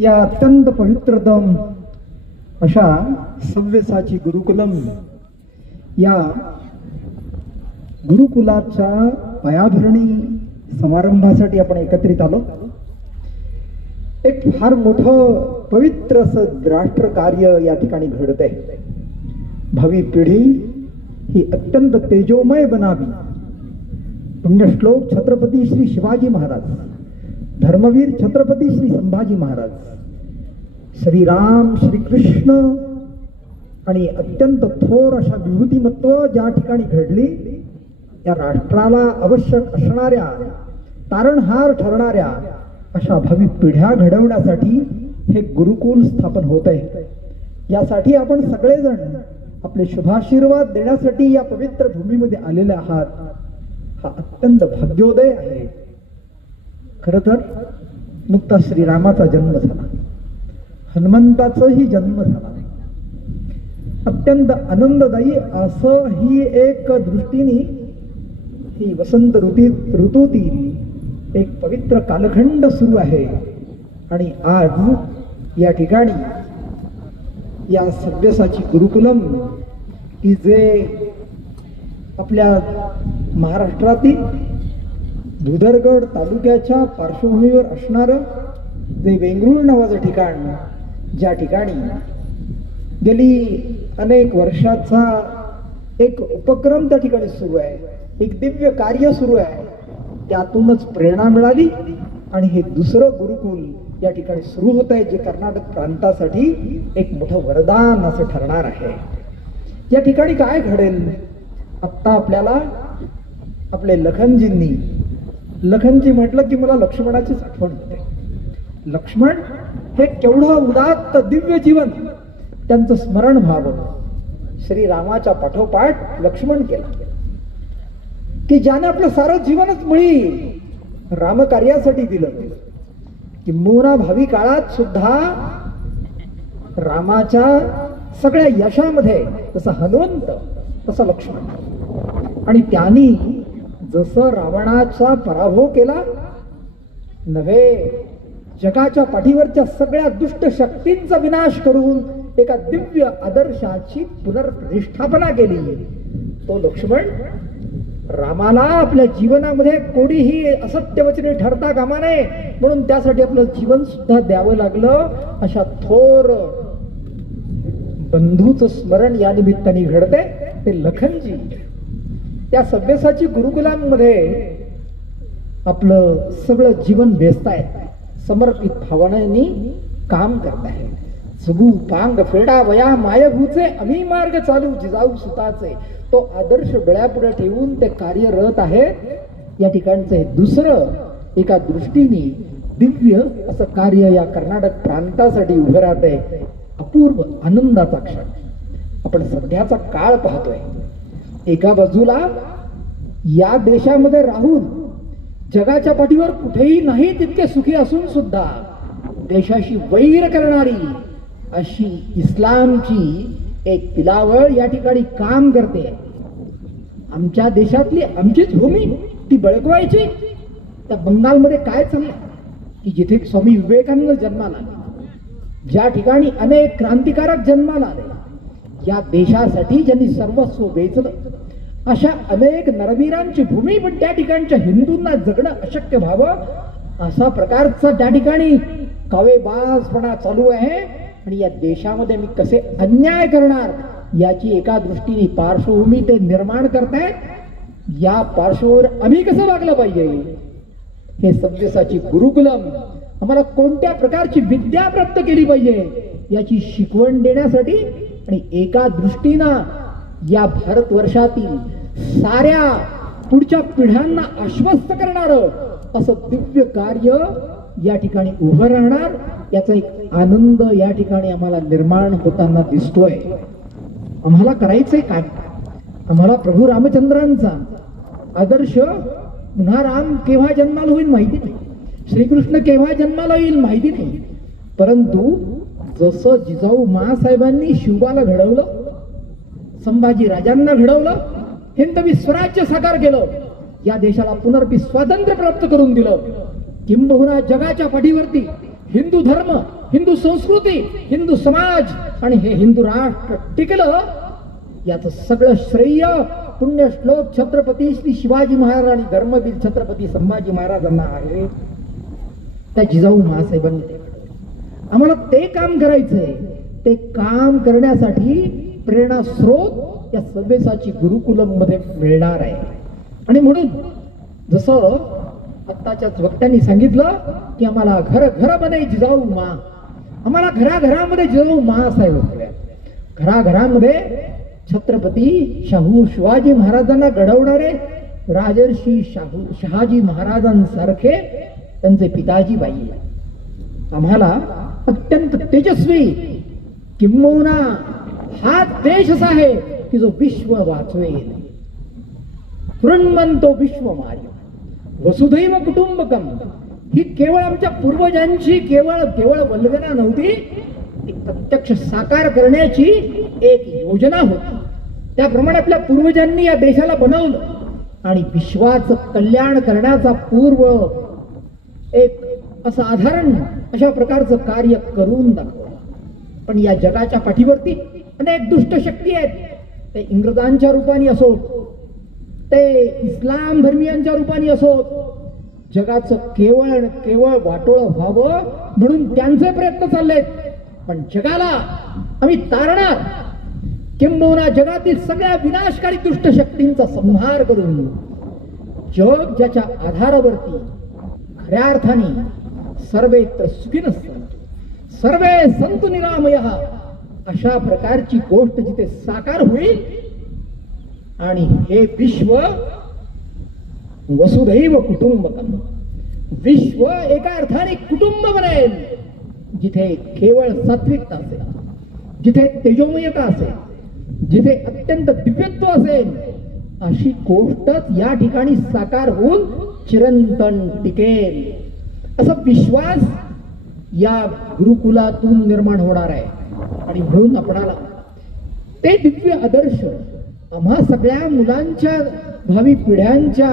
या अत्यंत पवित्रतम अशा सव्यसाची गुरुकुलम या गुरुकुलाच्या पायाभरणी समारंभासाठी आपण एकत्रित आलो. एक फार मोठं पवित्र असं राष्ट्र कार्य या ठिकाणी घडत आहे. भावी पिढी ही अत्यंत तेजोमय बनावी. पुण्यश्लोक छत्रपती श्री शिवाजी महाराज, धर्मवीर छत्रपती श्री संभाजी महाराज, श्रीराम श्रीकृष्ण आणि अत्यंत थोर अशा विभूतिमत्व ज्या ठिकाणी घडली, या राष्ट्राला आवश्यक असणाऱ्या तारणहार ठरणाऱ्या अशा भावी पिढ्या घडवण्यासाठी हे गुरुकुल स्थापन होत आहे. यासाठी आपण सगळेजण आपले शुभाशीर्वाद देण्यासाठी या पवित्र भूमीमध्ये आलेले आहात. हा अत्यंत भाग्योदय आहे. खर तर नुकता श्रीरामाचा जन्म झाला, हनुमंताचाही जन्म झाला. अत्यंत आनंददायी असं ही एक दृष्टीने ही वसंत ऋतूतील एक पवित्र कालखंड सुरू आहे. आणि आज या ठिकाणी या सव्यसाची गुरुकुलम की जे आपल्या महाराष्ट्रातील भुदरगड तालुक्याच्या पार्श्वभूमीवर असणारं जे वेंगरुळ नावाचं ठिकाण, ज्या ठिकाणी गेली अनेक वर्षाचा एक उपक्रम त्या ठिकाणी सुरू आहे, एक दिव्य कार्य सुरू आहे, त्यातूनच प्रेरणा मिळाली आणि हे दुसरं गुरुकुल या ठिकाणी सुरू होत आहे, जे कर्नाटक प्रांतासाठी एक मोठं वरदान असं ठरणार आहे. या ठिकाणी काय घडेल? आत्ता आपल्याला आपले लखनजी म्हटलं की मला लक्ष्मणाचीच आठवण होते. लक्ष्मण हे केवढं उदात्त दिव्य जीवन त्यांचं स्मरण व्हावं. श्रीरामाच्या पाठोपाठ लक्ष्मण केलं की ज्याने आपलं सारं जीवनच मुळी रामकार्यासाठी दिलं. किंबहुना भावी काळात सुद्धा रामाच्या सगळ्या यशामध्ये जसं हनुमंत तसं लक्ष्मण. आणि त्यांनी जसं रावणाचा पराभव केला, नव्हे जगाच्या पाठीवरच्या सगळ्या दुष्ट शक्तींचा विनाश करून एका दिव्य आदर्शाची पुनर्प्रतिष्ठापना केली, तो लक्ष्मण रामाला आपल्या जीवनामध्ये कोणीही असत्य वचने ठरता कामा नये म्हणून त्यासाठी आपलं जीवन सुद्धा द्यावं लागलं. अशा थोर बंधूचं स्मरण या निमित्ताने घडते. ते लखनजी त्या सव्यसाची गुरुकुलांमध्ये आपलं सगळं जीवन वेचतायत, समर्पित भावनेने काम करतायत. जगू पांग फेडा वया मायभूचे आम्ही मार्ग चालू जिजाऊ सुताचे, तो आदर्श डोळ्यापुढे ठेवून ते कार्यरत आहे. या ठिकाणचं हे दुसरं एका दृष्टीने दिव्य असं कार्य या कर्नाटक प्रांतासाठी उभं राहत आहे. अपूर्व आनंदाचा क्षण. आपण सध्याचा काळ पाहतोय. एका बाजूला या देशामध्ये राहून जगाच्या पाठीवर कुठेही नाही तितके सुखी असून सुद्धा देशाशी वैर करणारी अशी इस्लामची एक पिलावळ या ठिकाणी काम करते. आमच्या देशातली आमचीच भूमी ती बळकवायची. त्या बंगालमध्ये काय चाललंय की जिथे स्वामी विवेकानंद जन्माला आले, ज्या ठिकाणी अनेक क्रांतिकारक जन्माला आले, या देशासाठी ज्यांनी सर्वस्व वेचलं, अशा अनेक नरवीरांची भूमी पण त्या ठिकाणच्या हिंदूंना जगणं अशक्य व्हावं असा प्रकारचा त्या ठिकाणी कावेबाजपणा चालू आहे. आणि या देशामध्ये मी कसे अन्याय करणार याची एका दृष्टीने पार्श्वभूमी ते निर्माण करतायत. या पार्श्वभूमीवर आम्ही कसं वागलं पाहिजे, हे सव्यसाची गुरुकुलम आम्हाला कोणत्या प्रकारची विद्या प्राप्त केली पाहिजे याची शिकवण देण्यासाठी आणि एका दृष्टीनं या भारतवर्षातील साऱ्या पुढच्या पिढ्यांना आश्वस्त करणारं असं दिव्य कार्य या ठिकाणी उभं राहणार. याचा एक आनंद या ठिकाणी आम्हाला निर्माण होताना दिसतोय. आम्हाला करायचंय काय? आम्हाला प्रभू रामचंद्रांचा आदर्श, पुन्हा राम केव्हा जन्माला होईल माहिती नाही, श्रीकृष्ण केव्हा जन्माला येईल माहिती नाही, परंतु जसं जिजाऊ मासाहेबांनी शिवबाला घडवलं, संभाजी राजांना घडवलं, हिंदवी स्वराज्य साकार केलं, या देशाला पुनर्पी स्वातंत्र्य प्राप्त करून दिलं, किंबहुना जगाच्या पाठीवरती हिंदू धर्म हिंदू संस्कृती, हिंदू समाज आणि हे हिंदू राष्ट्र टिकलं, याचं सगळं श्रेय पुण्यश्लोक छत्रपती श्री शिवाजी महाराज आणि धर्मवीर छत्रपती संभाजी महाराजांना आहे. त्या जिजाऊ महासाहेबांनी ते घडवलं. आम्हाला ते काम करायचंय. ते काम करण्यासाठी प्रेरणा स्रोत या सव्यसाची गुरुकुलम मध्ये मिळणार आहे. आणि म्हणून जसं आत्ताच्याच वक्त्यांनी सांगितलं की आम्हाला घराघरामध्ये जिजाऊ मा, आम्हाला घराघरामध्ये जिजाऊ मासाहेब हव्या. घराघरामध्ये छत्रपती शाहू शिवाजी महाराजांना घडवणारे राजर्षी शहाजी महाराजांसारखे त्यांचे पिताजी बाई आम्हाला अत्यंत तेजस्वी, किंबहुना हा देश असा आहे की जो विश्व वाचवेल. म्हणतो विश्व मार्य वसुधैव कुटुंबकम ही केवळ आमच्या पूर्वजांची केवळ वल्गना नव्हती, ती प्रत्यक्ष साकार करण्याची एक योजना होती. त्याप्रमाणे आपल्या पूर्वजांनी या देशाला बनवलं आणि विश्वाचं कल्याण करण्याचा पूर्व एक असाधारण अशा प्रकारचं कार्य करून दाखवलं. पण या जगाच्या पाठीवरती अनेक दुष्ट शक्ती आहेत. ते इंग्रजांच्या रूपाने असो, ते इस्लाम धर्मीयांच्या रूपाने असो, जगाचं केवळ वाटोळं व्हावं म्हणून त्यांचे प्रयत्न चाललेत. पण जगाला आम्ही तारणार, किंबहुना जगातील सगळ्या विनाशकारी दुष्ट शक्तींचा संहार करून जग ज्याच्या आधारावरती खऱ्या अर्थाने सर्वेत्र सुखिनः सन्तु सर्वे सन्तु निरामयः अशा प्रकारची गोष्ट जिथे साकार होईल आणि हे विश्व वसुधैव कुटुंबकम, विश्व एका अर्थाने कुटुंब बनेल, जिथे केवळ सात्विकता असेल, जिथे तेजोमयता असेल, जिथे अत्यंत दिव्यत्व असेल, अशी गोष्टच या ठिकाणी साकार होऊन चिरंतन टिकेल. असा विश्वास या गुरुकुलातून निर्माण होणार आहे. आणि म्हणून आपणाला ते दिव्य आदर्श आम्हा सगळ्या मुलांच्या भावी पिढ्यांच्या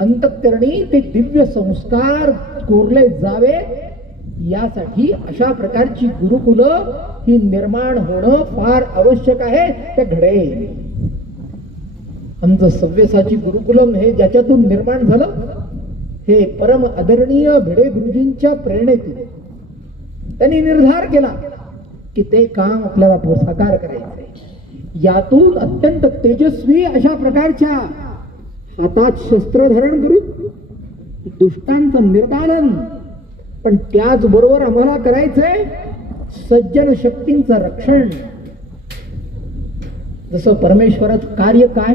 अंतःकरणी ते दिव्य संस्कार कोरले जावे, यासाठी अशा प्रकारची गुरुकुलं ही निर्माण होणं फार आवश्यक आहे. ते घडेल. आमचं सव्यसाची गुरुकुलम हे ज्याच्यातून निर्माण झालं, हे परम आदरणीय भिडे गुरुजींच्या प्रेरणेतून त्यांनी निर्धार केला की ते काम आपल्याला साकार करायचंय. यातून अत्यंत तेजस्वी अशा प्रकारच्या हातात शस्त्र धारण करून दुष्टांचं निर्दालन, पण त्याचबरोबर आम्हाला करायचंय सज्जन शक्तींचं रक्षण. जसं परमेश्वराचं कार्य काय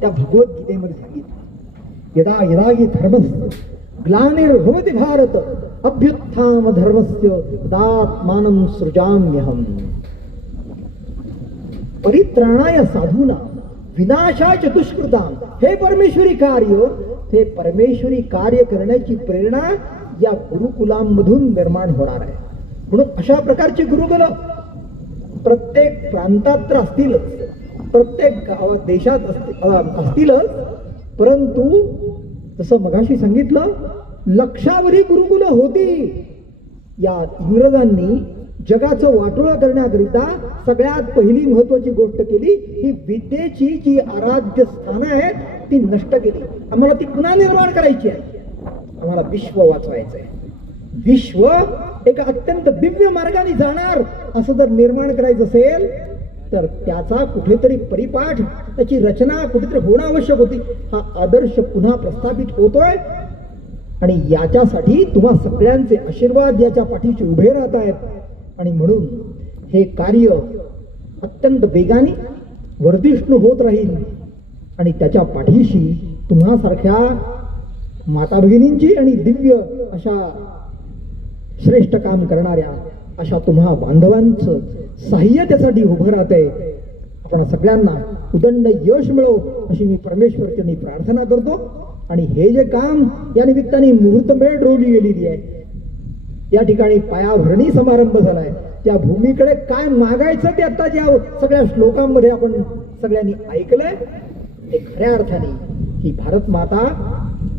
त्या भगवद्गीतेमध्ये सांगितलं, यदा यदा हि धर्मस्य ग्लानिर्भवति भारत अभ्युत्थान धर्मस्य तदात्मानं सृजाम्यहम्. परित्राणाय साधूना विनाशाच दुष्कृताम. हे परमेश्वरी कार्य, हे परमेश्वरी कार्य करण्याची प्रेरणा या गुरुकुलांमधून निर्माण होणार आहे. म्हणून अशा प्रकारची गुरुकुल प्रत्येक प्रांतात तर असतीलच, प्रत्येक गावात देशात असतीलच, परंतु जसं मगाशी सांगितलं लक्षावरी गुरुकुल होती. या इंग्रजांनी जगाचं वाटोळं करण्याकरिता सगळ्यात पहिली महत्वाची गोष्ट केली, ही विद्येची जी आराध्य स्थानं आहेत ती नष्ट केली. आम्हाला ती पुन्हा निर्माण करायची आहे. आम्हाला विश्व वाचवायचंय. विश्व एका अत्यंत दिव्य मार्गाने जाणार असं जर निर्माण करायचं असेल तर त्याचा कुठेतरी परिपाठ, त्याची रचना कुठेतरी होणं आवश्यक होती. हा आदर्श पुन्हा प्रस्थापित होतोय आणि याच्यासाठी तुम्हा सगळ्यांचे आशीर्वाद याच्या पाठीशी उभे राहत आहेत. आणि म्हणून हे कार्य अत्यंत वेगाने वर्धिष्णू होत राहील आणि त्याच्या पाठीशी तुम्हा सारख्या माता भगिनींची आणि दिव्य अशा श्रेष्ठ काम करणाऱ्या अशा तुम्हा बांधवांचं साह्य त्यासाठी उभं राहतंय. आपण सगळ्यांना उदंड यश मिळो अशी मी परमेश्वरचरणी प्रार्थना करतो. आणि हे जे काम या निमित्ताने मुहूर्तमेढ रोवली गेलेली आहे, या ठिकाणी पायाभरणी समारंभ झालाय, त्या भूमीकडे काय मागायचं ते आता ज्या सगळ्या श्लोकांमध्ये आपण सगळ्यांनी ऐकलंय, ते खऱ्या अर्थाने ही भारत माता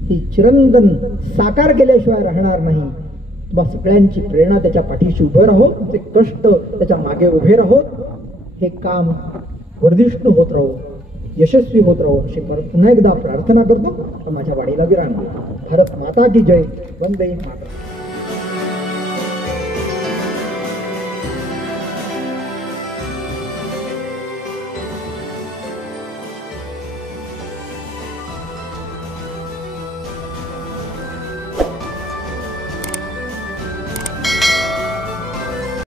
ही चिरंतन साकार केल्याशिवाय राहणार नाही. तुम्हा सगळ्यांची प्रेरणा त्याच्या पाठीशी उभे राहो, तुमचे कष्ट त्याच्या मागे उभे राहो, हे काम वर्धिष्णू होत राहो, यशस्वी होत राहो अशी पुन्हा एकदा प्रार्थना करतो. माझ्या वाणीला विराम देतो. भारत माता की जय. वंदे मातरम.